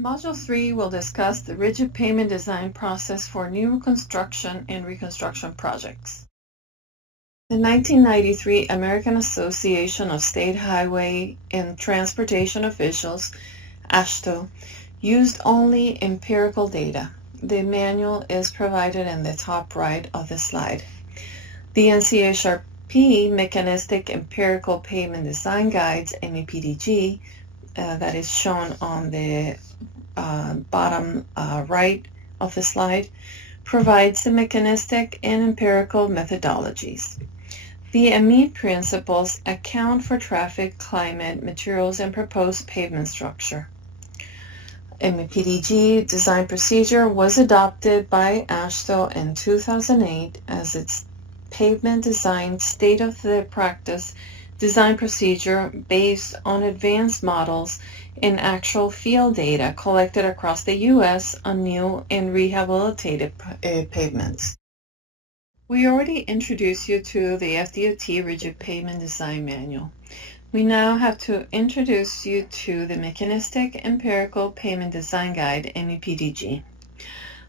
Module 3 will discuss the rigid pavement design process for new construction and reconstruction projects. The 1993 American Association of State Highway and Transportation Officials, AASHTO, used only empirical data. The manual is provided in the top right of the slide. The NCHRP Mechanistic-Empirical Pavement Design Guides, MEPDG, that is shown on the bottom right of the slide, provides the mechanistic and empirical methodologies. The ME principles account for traffic, climate, materials, and proposed pavement structure. MEPDG design procedure was adopted by AASHTO in 2008 as its pavement design state-of-the-practice design procedure based on advanced models and actual field data collected across the U.S. on new and rehabilitated pavements. We already introduced you to the FDOT Rigid Pavement Design Manual. We now have to introduce you to the Mechanistic-Empirical Pavement Design Guide, MEPDG.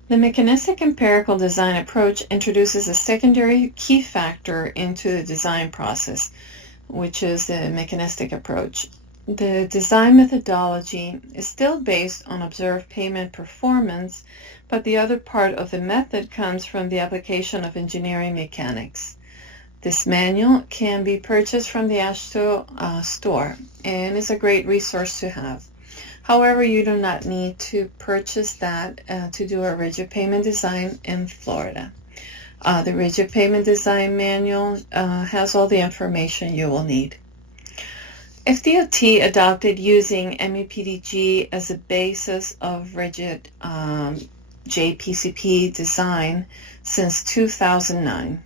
The Mechanistic-Empirical design approach introduces a secondary key factor into the design process, which is the mechanistic approach. The design methodology is still based on observed pavement performance, but the other part of the method comes from the application of engineering mechanics. This manual can be purchased from the AASHTO store and is a great resource to have. However, you do not need to purchase that to do a rigid pavement design in Florida. The Rigid Pavement Design Manual has all the information you will need. FDOT adopted using MEPDG as a basis of rigid JPCP design since 2009.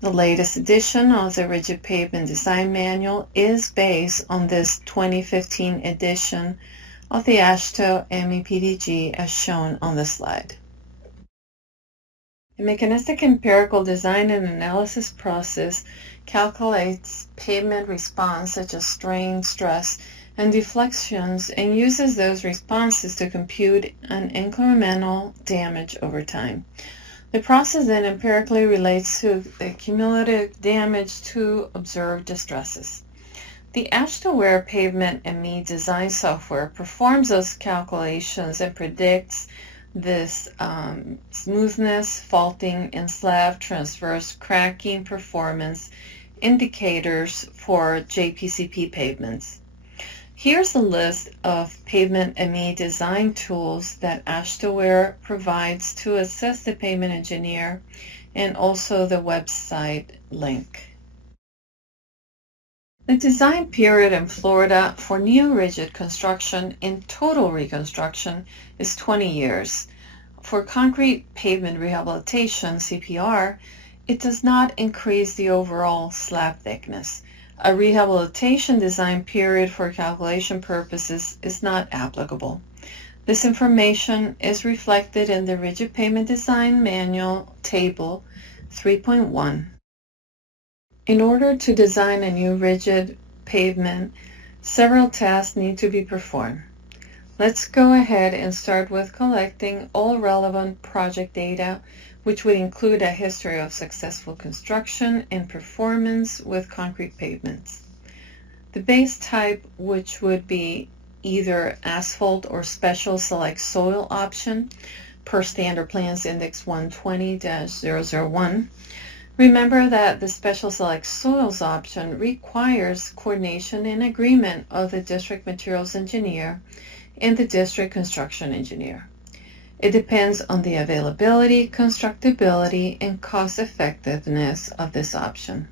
The latest edition of the Rigid Pavement Design Manual is based on this 2015 edition of the AASHTO MEPDG as shown on the slide. The mechanistic empirical design and analysis process calculates pavement response such as strain, stress, and deflections and uses those responses to compute an incremental damage over time. The process then empirically relates to the cumulative damage to observed distresses. The AASHTOWare Pavement ME design software performs those calculations and predicts this smoothness, faulting, and slab transverse cracking performance indicators for JPCP pavements. Here's a list of Pavement ME design tools that AASHTOWare provides to assist the pavement engineer, and also the website link. The design period in Florida for new rigid construction and total reconstruction is 20 years. For concrete pavement rehabilitation, CPR, it does not increase the overall slab thickness. A rehabilitation design period for calculation purposes is not applicable. This information is reflected in the Rigid Pavement Design Manual Table 3.1. In order to design a new rigid pavement, several tasks need to be performed. Let's go ahead and start with collecting all relevant project data, which would include a history of successful construction and performance with concrete pavements. The base type, which would be either asphalt or special select soil option per Standard Plans Index 120-001. Remember that the Special Select Soils option requires coordination and agreement of the district materials engineer and the district construction engineer. It depends on the availability, constructability, and cost effectiveness of this option.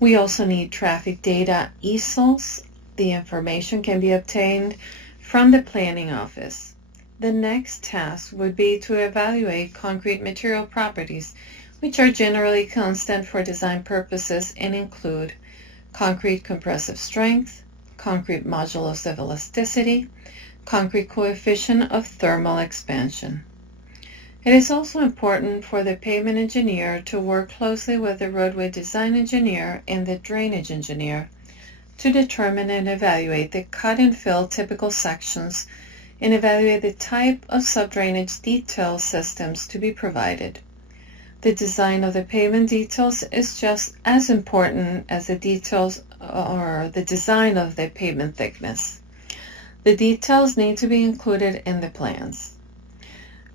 We also need traffic data ESALDs. The information can be obtained from the planning office. The next task would be to evaluate concrete material properties, which are generally constant for design purposes and include concrete compressive strength, concrete modulus of elasticity, concrete coefficient of thermal expansion. It is also important for the pavement engineer to work closely with the roadway design engineer and the drainage engineer to determine and evaluate the cut and fill typical sections and evaluate the type of subdrainage detail systems to be provided. The design of the pavement details is just as important as the details or the design of the pavement thickness. The details need to be included in the plans.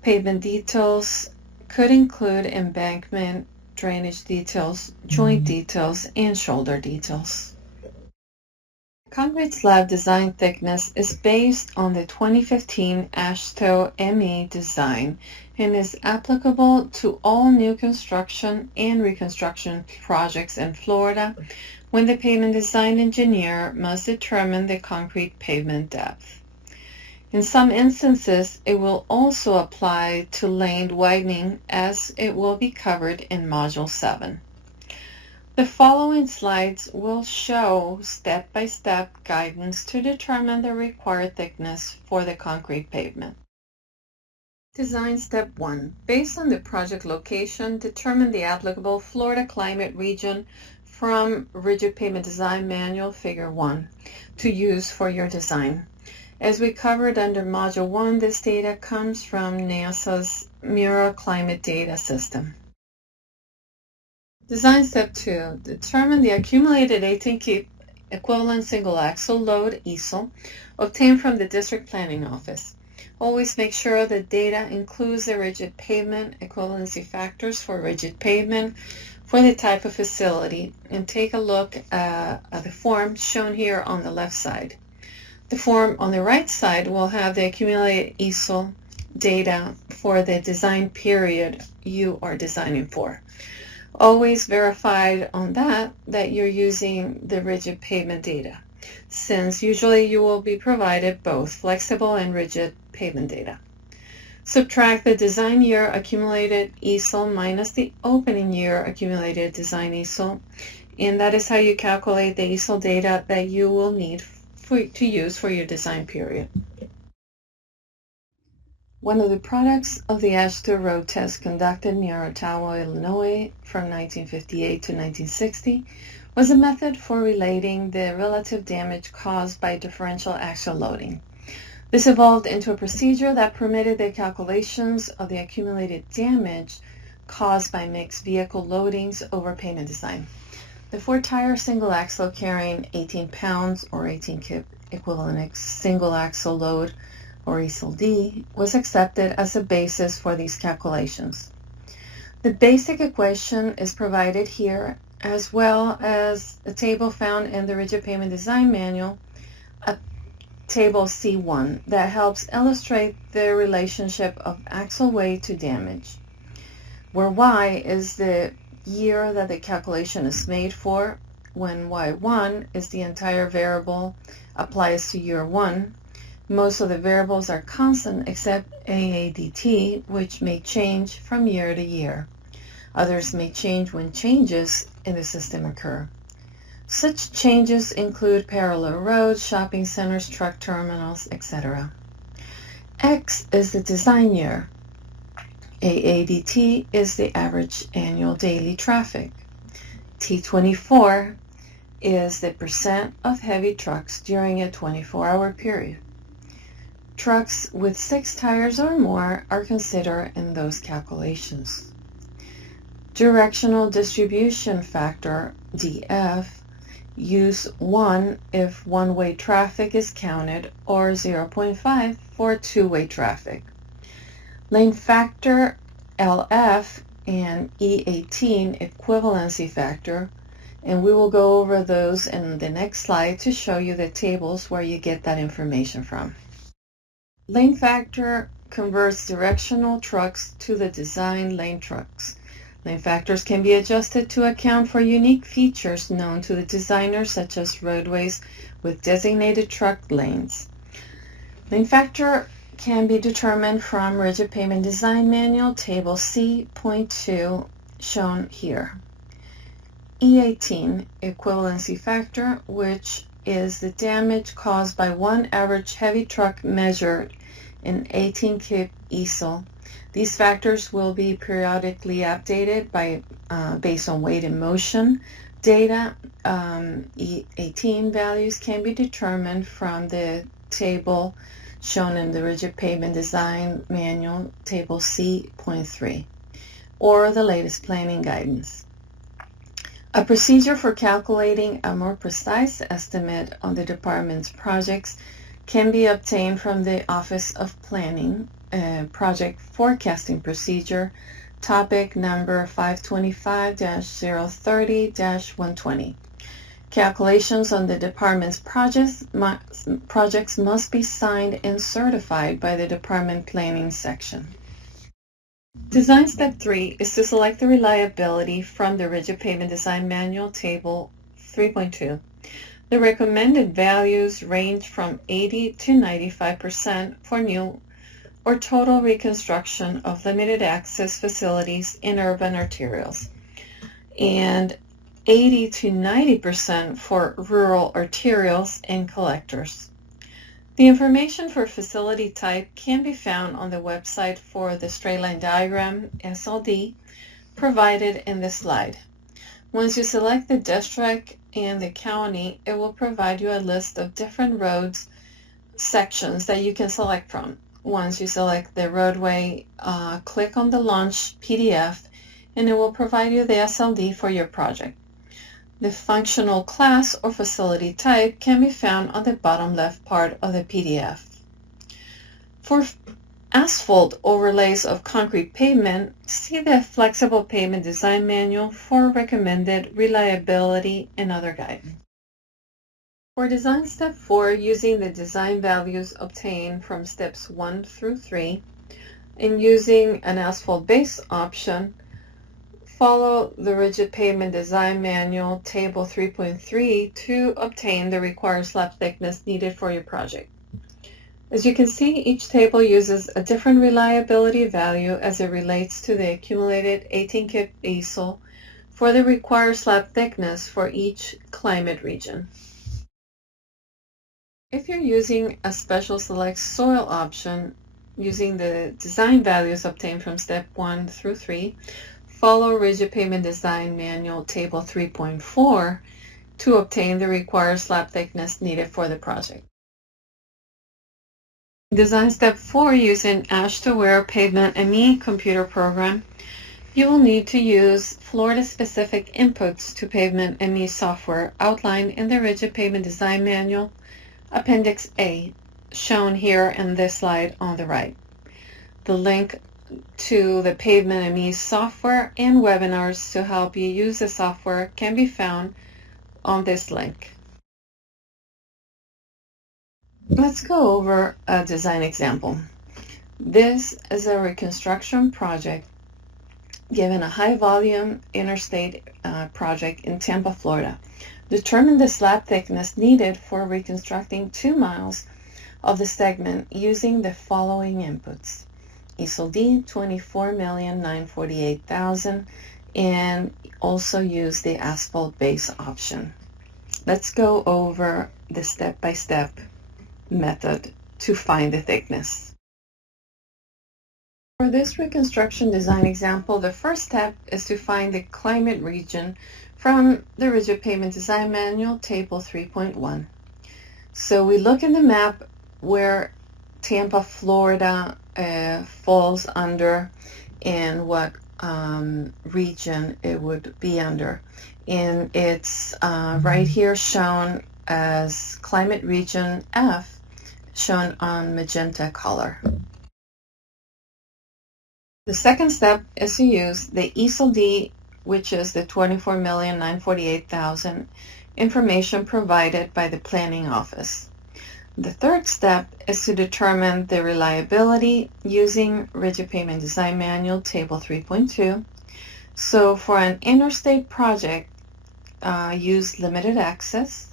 Pavement details could include embankment, drainage details, joint details, and shoulder details. Concrete slab design thickness is based on the 2015 AASHTO ME design and is applicable to all new construction and reconstruction projects in Florida when the pavement design engineer must determine the concrete pavement depth. In some instances, it will also apply to lane widening as it will be covered in Module 7. The following slides will show step-by-step guidance to determine the required thickness for the concrete pavement. Design Step 1. Based on the project location, determine the applicable Florida climate region from Rigid Pavement Design Manual Figure 1 to use for your design. As we covered under Module 1, this data comes from NASA's Mira Climate Data System. Design Step 2. Determine the accumulated 18-kip equivalent single axle load ESALD obtained from the District Planning Office. Always make sure the data includes the rigid pavement equivalency factors for rigid pavement for the type of facility, and take a look at the form shown here on the left side. The form on the right side will have the accumulated ESALD data for the design period you are designing for. Always verify on that you're using the rigid pavement data, since usually you will be provided both flexible and rigid pavement data. Subtract the design year accumulated ESALD minus the opening year accumulated design ESALD, and that is how you calculate the ESALD data that you will need to use for your design period. One of the products of the AASHTO road test conducted near Ottawa, Illinois from 1958 to 1960 was a method for relating the relative damage caused by differential axial loading. This evolved into a procedure that permitted the calculations of the accumulated damage caused by mixed vehicle loadings over pavement design. The 4-tire single axle carrying 18 pounds or 18 kip equivalent single axle load or ESALD was accepted as a basis for these calculations. The basic equation is provided here, as well as a table found in the Rigid Pavement Design Manual, a table C1, that helps illustrate the relationship of axle weight to damage, where Y is the year that the calculation is made for, when Y1 is the entire variable applies to year 1. Most of the variables are constant except AADT, which may change from year to year. Others may change when changes in the system occur. Such changes include parallel roads, shopping centers, truck terminals, etc. X is the design year. AADT is the average annual daily traffic. T24 is the percent of heavy trucks during a 24-hour period. Trucks with 6 tires or more are considered in those calculations. Directional distribution factor, DF, use 1 if one-way traffic is counted or 0.5 for two-way traffic. Lane factor, LF, and E18 equivalency factor, and we will go over those in the next slide to show you the tables where you get that information from. Lane factor converts directional trucks to the design lane trucks. Lane factors can be adjusted to account for unique features known to the designer, such as roadways with designated truck lanes. Lane factor can be determined from Rigid Pavement Design Manual, Table C.2, shown here. E18 equivalency factor, which is the damage caused by one average heavy truck measured in 18 kip ESALD. These factors will be periodically updated based on weight and motion data. E18 values can be determined from the table shown in the Rigid Pavement Design Manual, Table C.3, or the latest planning guidance. A procedure for calculating a more precise estimate on the department's projects can be obtained from the Office of Planning Project Forecasting Procedure, topic number 525-030-120. Calculations on the department's projects must be signed and certified by the Department Planning section. Design Step 3 is to select the reliability from the Rigid Pavement Design Manual, Table 3.2. The recommended values range from 80 to 95% for new or total reconstruction of limited access facilities in urban arterials, and 80 to 90% for rural arterials and collectors. The information for facility type can be found on the website for the straight line diagram, ESALD, provided in this slide. Once you select the district and the county, it will provide you a list of different roads sections that you can select from. Once you select the roadway, click on the Launch PDF and it will provide you the SLD for your project. The functional class or facility type can be found on the bottom left part of the PDF. For asphalt overlays of concrete pavement, see the Flexible Pavement Design Manual for recommended reliability and other guidance. For Design Step 4, using the design values obtained from Steps 1 through 3, and using an asphalt base option, follow the Rigid Pavement Design Manual, Table 3.3, to obtain the required slab thickness needed for your project. As you can see, each table uses a different reliability value as it relates to the accumulated 18-kip ESALD for the required slab thickness for each climate region. If you're using a special select soil option, using the design values obtained from Step 1 through 3, follow Rigid Pavement Design Manual Table 3.4 to obtain the required slab thickness needed for the project. Design Step 4, using AASHTOWare Pavement ME computer program, you will need to use Florida-specific inputs to Pavement ME software outlined in the Rigid Pavement Design Manual, Appendix A, shown here in this slide on the right. The link to the Pavement ME software and webinars to help you use the software can be found on this link. Let's go over a design example. This is a reconstruction project given a high volume interstate project in Tampa, Florida. Determine the slab thickness needed for reconstructing 2 miles of the segment using the following inputs. ESALD 24,948,000, and also use the asphalt base option. Let's go over the step-by-step method to find the thickness. For this reconstruction design example, the first step is to find the climate region from the Rigid Pavement Design Manual, Table 3.1. So we look in the map where Tampa, Florida falls under and what region it would be under. And it's right here shown as Climate Region F, shown on magenta color. The second step is to use the ESALD, which is the 24,948,000 information provided by the planning office. The third step is to determine the reliability using Rigid Pavement Design Manual, Table 3.2. So for an interstate project, use limited access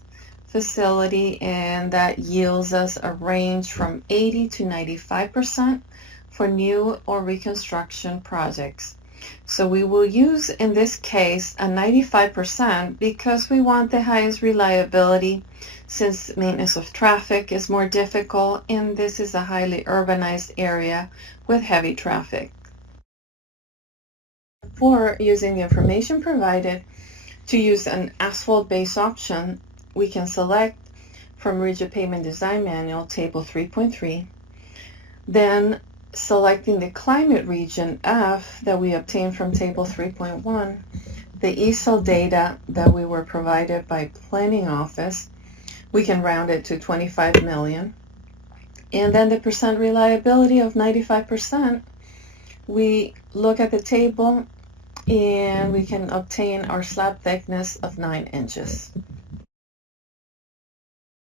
facility, and that yields us a range from 80 to 95% for new or reconstruction projects. So we will use, in this case, a 95% because we want the highest reliability, since maintenance of traffic is more difficult and this is a highly urbanized area with heavy traffic. For using the information provided to use an asphalt base option, we can select from Rigid Pavement Design Manual, Table 3.3, Then selecting the climate region F that we obtained from table 3.1, the ESALD data that we were provided by planning office, we can round it to 25 million. And then the percent reliability of 95%, we look at the table and we can obtain our slab thickness of 9 inches.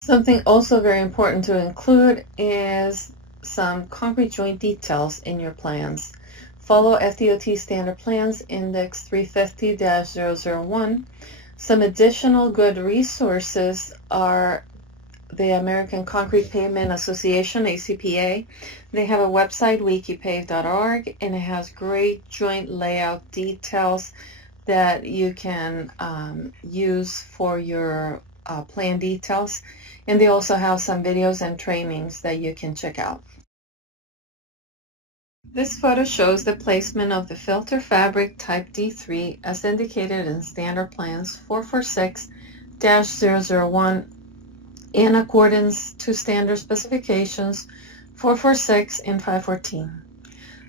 Something also very important to include is some concrete joint details in your plans. Follow FDOT standard plans index 350-001. Some additional good resources are the American Concrete Pavement Association, ACPA. They have a website, wikipave.org, and it has great joint layout details that you can use for your plan details. And they also have some videos and trainings that you can check out. This photo shows the placement of the filter fabric type D3 as indicated in standard plans 446-001 in accordance to standard specifications 446 and 514.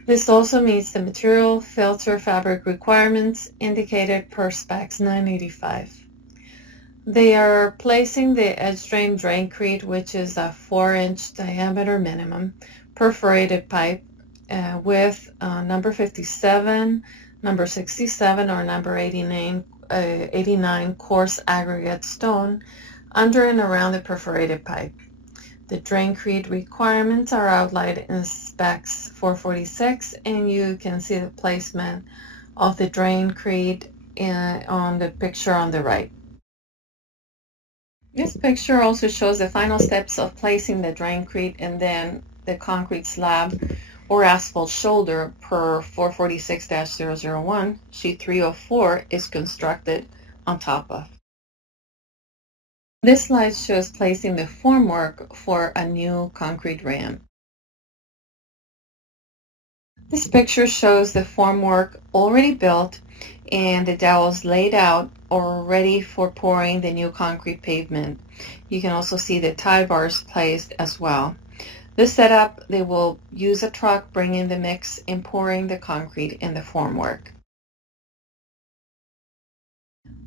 This also meets the material filter fabric requirements indicated per specs 985. They are placing the Edgedrain Draincrete, which is a 4-inch diameter minimum perforated pipe with number 57, number 67, or number 89 coarse aggregate stone under and around the perforated pipe. The Draincrete requirements are outlined in specs 446, and you can see the placement of the Draincrete on the picture on the right. This picture also shows the final steps of placing the Draincrete, and then the concrete slab or asphalt shoulder per 446-001, sheet 304, is constructed on top of. This slide shows placing the formwork for a new concrete ramp. This picture shows the formwork already built and the dowels laid out or ready for pouring the new concrete pavement. You can also see the tie bars placed as well. This setup, they will use a truck bringing the mix and pouring the concrete in the formwork.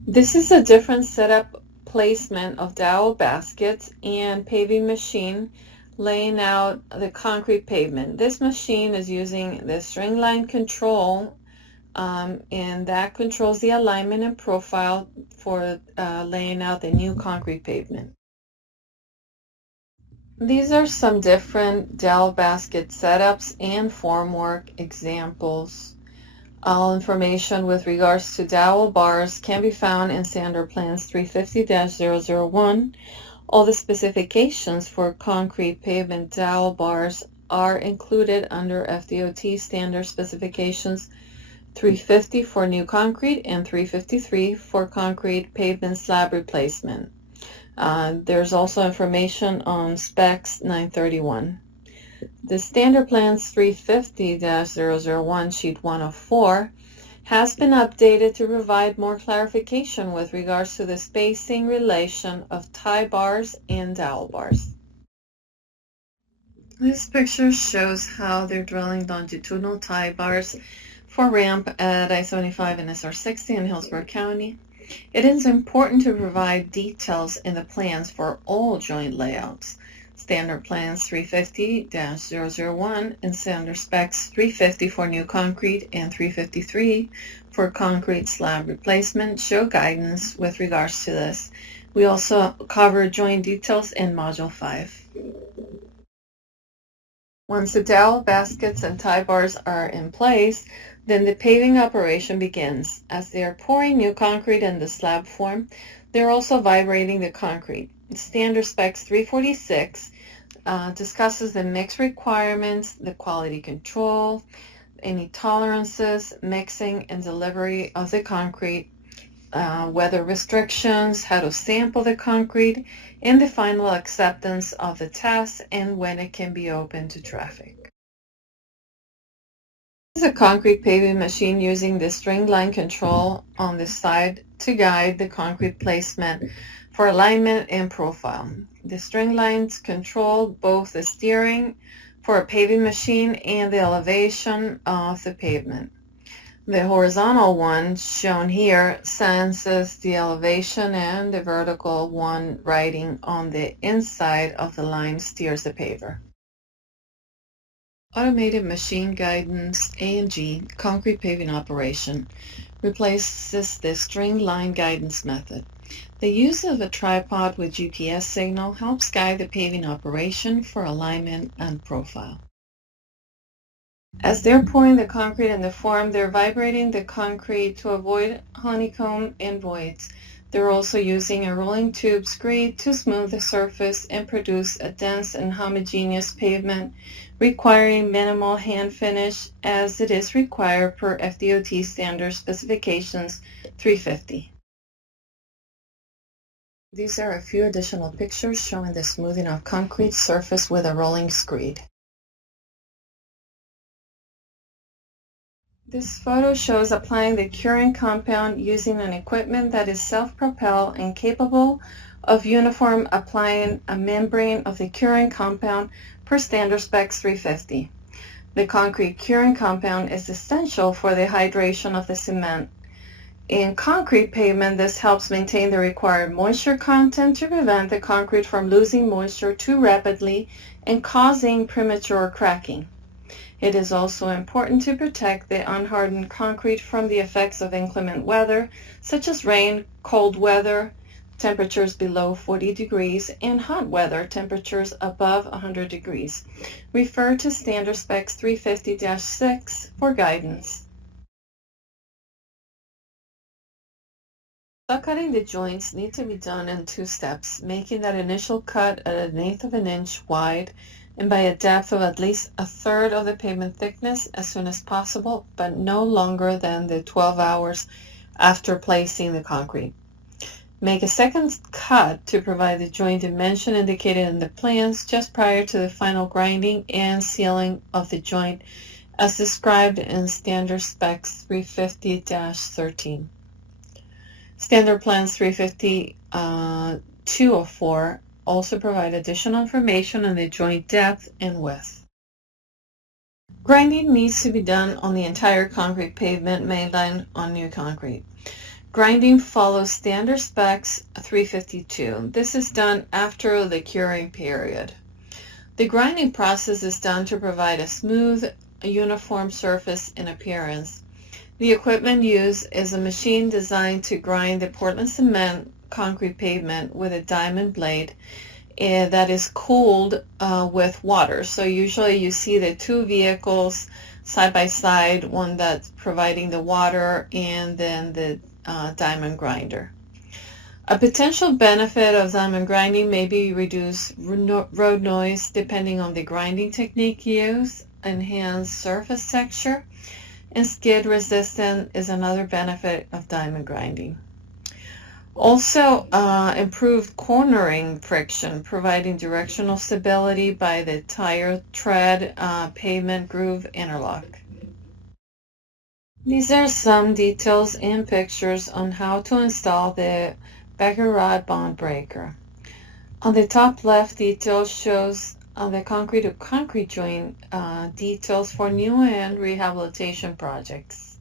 This is a different setup placement of dowel baskets and paving machine laying out the concrete pavement. This machine is using the string line control and that controls the alignment and profile for laying out the new concrete pavement. These are some different dowel basket setups and formwork examples. All information with regards to dowel bars can be found in standard plans 350-001. All the specifications for concrete pavement dowel bars are included under FDOT standard specifications 350 for new concrete and 353 for concrete pavement slab replacement. There's also information on specs 931. The standard plans 350-001 sheet 104 has been updated to provide more clarification with regards to the spacing relation of tie bars and dowel bars. This picture shows how they're drilling longitudinal tie bars for ramp at I-75 and SR-60 in Hillsborough County. It is important to provide details in the plans for all joint layouts. Standard plans 350-001 and standard specs 350 for new concrete and 353 for concrete slab replacement show guidance with regards to this. We also cover joint details in Module 5. Once the dowel baskets and tie bars are in place, then the paving operation begins. As they are pouring new concrete in the slab form, they're also vibrating the concrete. Standard specs 346 discusses the mix requirements, the quality control, any tolerances, mixing and delivery of the concrete, weather restrictions, how to sample the concrete, and the final acceptance of the test and when it can be open to traffic. This is a concrete paving machine using the string line control on the side to guide the concrete placement for alignment and profile. The string lines control both the steering for a paving machine and the elevation of the pavement. The horizontal one shown here senses the elevation, and the vertical one riding on the inside of the line steers the paver. Automated Machine Guidance AMG Concrete Paving Operation replaces the string line guidance method. The use of a tripod with GPS signal helps guide the paving operation for alignment and profile. As they're pouring the concrete in the form, they're vibrating the concrete to avoid honeycomb and voids. They're also using a rolling tube Screed to smooth the surface and produce a dense and homogeneous pavement, requiring minimal hand finish as it is required per FDOT standard specifications 350. These are a few additional pictures showing the smoothing of concrete surface with a rolling Screed. This photo shows applying the curing compound using an equipment that is self-propelled and capable of uniform applying a membrane of the curing compound per standard specs 350. The concrete curing compound is essential for the hydration of the cement. In concrete pavement, this helps maintain the required moisture content to prevent the concrete from losing moisture too rapidly and causing premature cracking. It is also important to protect the unhardened concrete from the effects of inclement weather, such as rain, cold weather, temperatures below 40 degrees, and hot weather, temperatures above 100 degrees. Refer to Standard Specs 350-6 for guidance. Saw cutting the joints need to be done in 2 steps, making that initial cut at 1/8 of an inch wide and by a depth of at least 1/3 of the pavement thickness as soon as possible, but no longer than the 12 hours after placing the concrete. Make a second cut to provide the joint dimension indicated in the plans just prior to the final grinding and sealing of the joint as described in Standard Specs 350-13. Standard Plans 350-204 also provide additional information on the joint depth and width. Grinding needs to be done on the entire concrete pavement mainline on new concrete. Grinding follows Standard Specs 352. This is done after the curing period. The grinding process is done to provide a smooth, uniform surface in appearance. The equipment used is a machine designed to grind the Portland cement concrete pavement with a diamond blade that is cooled with water. So usually you see the 2 vehicles side by side, one that's providing the water and then the diamond grinder. A potential benefit of diamond grinding may be reduced road noise depending on the grinding technique used, enhanced surface texture, and skid resistance is another benefit of diamond grinding. Also, improved cornering friction, providing directional stability by the tire tread pavement groove interlock. These are some details and pictures on how to install the Becker rod bond breaker. On the top left, details shows the concrete to concrete joint details for new and rehabilitation projects.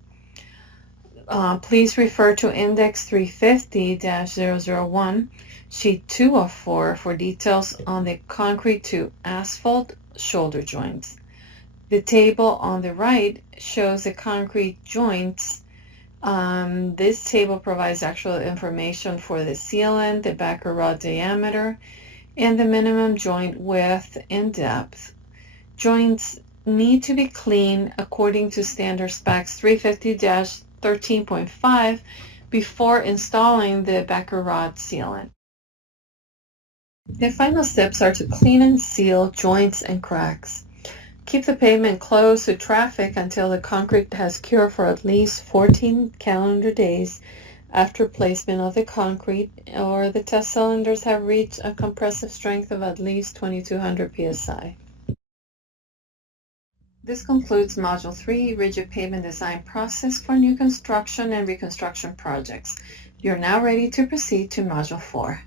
Please refer to Index 350-001, Sheet 204 for details on the concrete to asphalt shoulder joints. The table on the right shows the concrete joints. This table provides actual information for the sealant, the backer rod diameter, and the minimum joint width and depth. Joints need to be cleaned according to Standard Specs 350-13.5 before installing the backer rod sealant. The final steps are to clean and seal joints and cracks. Keep the pavement closed to traffic until the concrete has cured for at least 14 calendar days after placement of the concrete, or the test cylinders have reached a compressive strength of at least 2200 psi. This concludes Module 3, Rigid Pavement Design Process for New Construction and Reconstruction Projects. You're now ready to proceed to Module 4.